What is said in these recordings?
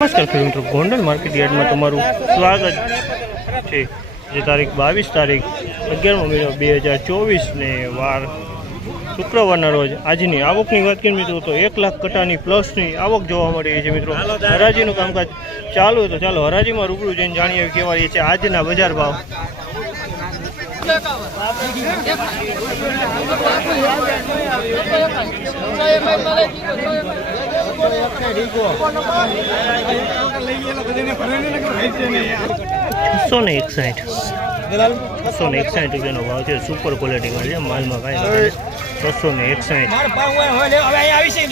નમસ્કાર ખેડૂત મિત્રો, ગોંડલ માર્કેટ યાર્ડમાં તમારું સ્વાગત છે। જે તારીખ 22 તારીખ 11મો મહિનો 2024 ને વાર શુક્રવારના રોજ આજની આવકની વાત કરીએ મિત્રો તો 1 લાખ કટાની પ્લસની આવક જોવા મળી રહી છે। મિત્રો હરાજીનું કામકાજ ચાલુ હોય તો ચાલો હરાજીમાં રૂબરૂ જઈને જાણીએ કેવા છે આજના બજાર ભાવ। ₹661 નો ભાવ છે। સુપર ક્વોલિટી માં છે, માલમાં કાંઈ ₹661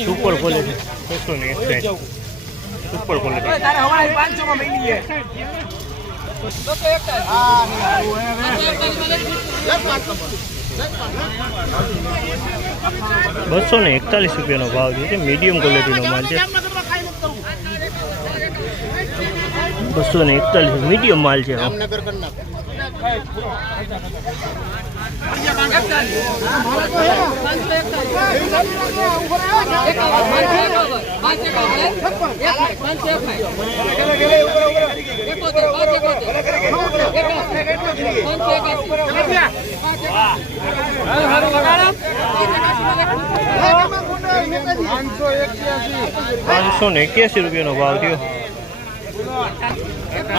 સુપર ક્વોલિટી ₹661 સુપર ક્વોલિટી। ₹241 નો ભાવ છે। મીડિયમ ક્વોલિટીનો માલ છે। 241 મીડિયમ માલ છે। ₹581 નો ભાવ થયો।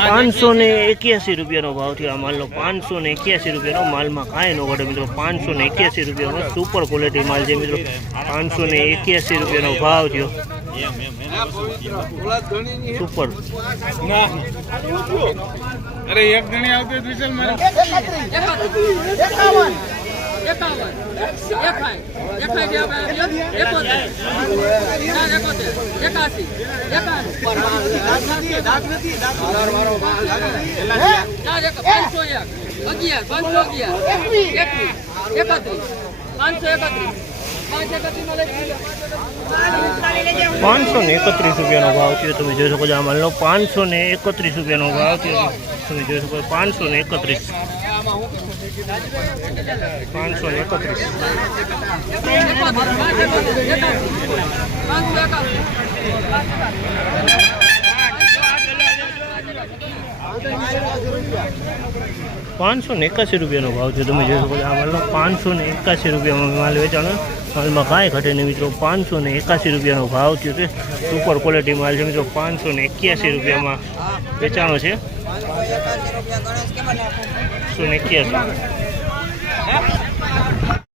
₹581 નો ભાવ થયો આ માલનો। ₹581 નો માલમાં કાંઈ ન ઘટે મિત્રો। ₹581 સુપર ક્વોલિટી માલ છે મિત્રો। ₹581 નો ભાવ થયો સુપર। અરે એક ગણી આવતો વિશાલ મારે 531 નો ભાવ થયો। તમે જોઈ શકો છો આ માલનો ₹531 નો ભાવ થયો। તમે જોઈ શકો 531 ₹581 નો ભાવ છે। તમે જોઈ શકો છો આ માલનો ₹581 માલ વેચાણો। હાલમાં કાંઈ ઘટે નહીં મિત્રો। ₹581 નો ભાવ થયો છે। સુપર ક્વોલિટી માલ છે મિત્રો। ₹581 વેચાણો છે। ₹181